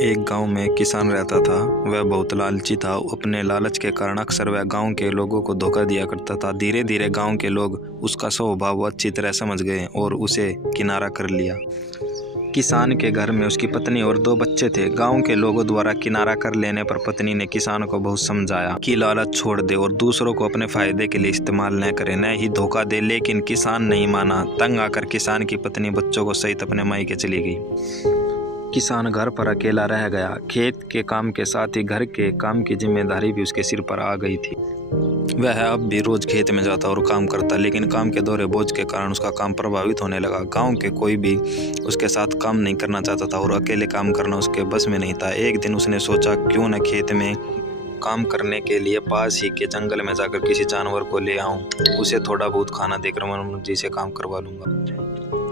एक गांव में किसान रहता था। वह बहुत लालची था। अपने लालच के कारण अक्सर वह गांव के लोगों को धोखा दिया करता था। धीरे धीरे गांव के लोग उसका स्वभाव अच्छी तरह समझ गए और उसे किनारा कर लिया। किसान के घर में उसकी पत्नी और 2 बच्चे थे। गांव के लोगों द्वारा किनारा कर लेने पर पत्नी ने किसान को बहुत समझाया कि लालच छोड़ दे और दूसरों को अपने फायदे के लिए इस्तेमाल न करे, न ही धोखा दे, लेकिन किसान नहीं माना। तंग आकर किसान की पत्नी बच्चों को सहित अपने मायके चली गई। किसान घर पर अकेला रह गया। खेत के काम के साथ ही घर के काम की जिम्मेदारी भी उसके सिर पर आ गई थी। वह अब भी रोज खेत में जाता और काम करता, लेकिन काम के दोहरे बोझ के कारण उसका काम प्रभावित होने लगा। गांव के कोई भी उसके साथ काम नहीं करना चाहता था और अकेले काम करना उसके बस में नहीं था। एक दिन उसने सोचा, क्यों न खेत में काम करने के लिए पास ही के जंगल में जाकर किसी जानवर को ले आऊं, उसे थोड़ा बहुत खाना देकर मर्जी से काम करवा लूंगा।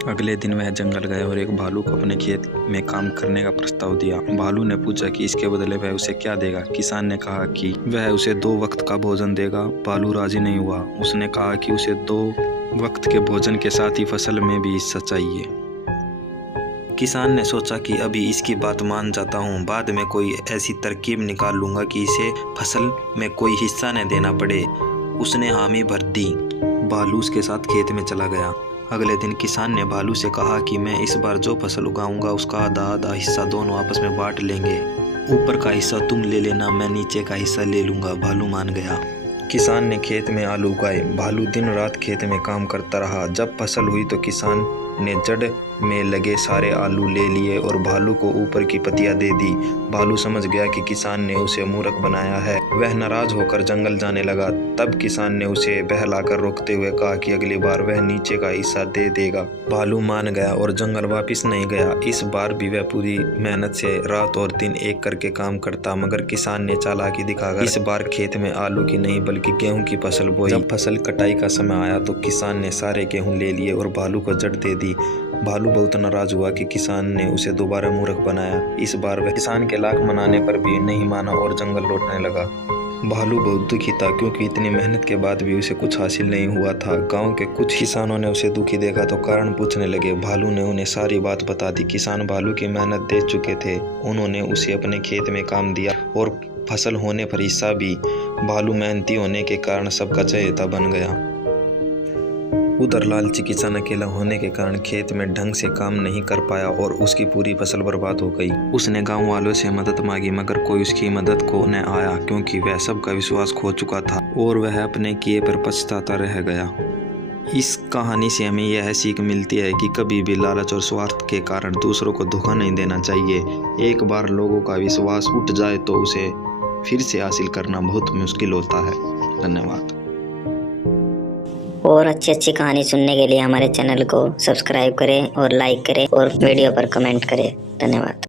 अगले दिन वह जंगल गए और एक भालू को अपने खेत में काम करने का प्रस्ताव दिया। भालू ने पूछा कि इसके बदले वह उसे क्या देगा। किसान ने कहा कि वह उसे 2 वक्त का भोजन देगा। भालू राजी नहीं हुआ। उसने कहा कि उसे 2 वक्त के भोजन के साथ ही फसल में भी हिस्सा चाहिए। किसान ने सोचा कि अभी इसकी बात मान जाता हूँ, बाद में कोई ऐसी तरकीब निकाल लूंगा कि इसे फसल में कोई हिस्सा न देना पड़े। उसने हामी भर दी। भालू उसके साथ खेत में चला गया। अगले दिन किसान ने भालू से कहा कि मैं इस बार जो फसल उगाऊंगा उसका आधा हिस्सा दोनों आपस में बांट लेंगे। ऊपर का हिस्सा तुम ले लेना, मैं नीचे का हिस्सा ले लूंगा। भालू मान गया। किसान ने खेत में आलू उगाए। भालू दिन रात खेत में काम करता रहा। जब फसल हुई तो किसान ने जड़ में लगे सारे आलू ले लिए और भालू को ऊपर की पत्तियां दे दी। भालू समझ गया कि किसान ने उसे मूर्ख बनाया है। वह नाराज होकर जंगल जाने लगा। तब किसान ने उसे बहलाकर रोकते हुए कहा कि अगली बार वह नीचे का हिस्सा दे देगा। भालू मान गया और जंगल वापस नहीं गया। इस बार भी वह पूरी मेहनत से रात और दिन एक करके काम करता, मगर किसान ने चालाकी दिखाकर इस बार खेत में आलू की नहीं बल्कि गेहूं की फसल बोई। जब फसल कटाई का समय आया तो किसान ने सारे गेहूं ले लिए और भालू को जड़ दे दी। भालू बहुत नाराज हुआ कि किसान ने उसे दोबारा मूर्ख बनाया। इस बार वह किसान के लाख मनाने पर भी नहीं माना और जंगल लौटने लगा। भालू बहुत दुखी था क्योंकि इतनी मेहनत के बाद भी उसे कुछ हासिल नहीं हुआ था। गांव के कुछ किसानों ने उसे दुखी देखा तो कारण पूछने लगे। भालू ने उन्हें सारी बात बता दी। किसान भालू की मेहनत देख चुके थे। उन्होंने उसे अपने खेत में काम दिया और फसल होने पर हिस्सा भी। भालू मेहनती होने के कारण सबका चहेता बन गया। उधर लालची किसान अकेला होने के कारण खेत में ढंग से काम नहीं कर पाया और उसकी पूरी फसल बर्बाद हो गई। उसने गांव वालों से मदद मांगी, मगर कोई उसकी मदद को न आया क्योंकि वह सबका विश्वास खो चुका था और वह अपने किए पर पछताता रह गया। इस कहानी से हमें यह सीख मिलती है कि कभी भी लालच और स्वार्थ के कारण दूसरों को धोखा नहीं देना चाहिए। एक बार लोगों का विश्वास उठ जाए तो उसे फिर से हासिल करना बहुत मुश्किल होता है। धन्यवाद। और अच्छी कहानी सुनने के लिए हमारे चैनल को सब्सक्राइब करें और लाइक करें और वीडियो पर कमेंट करें। धन्यवाद।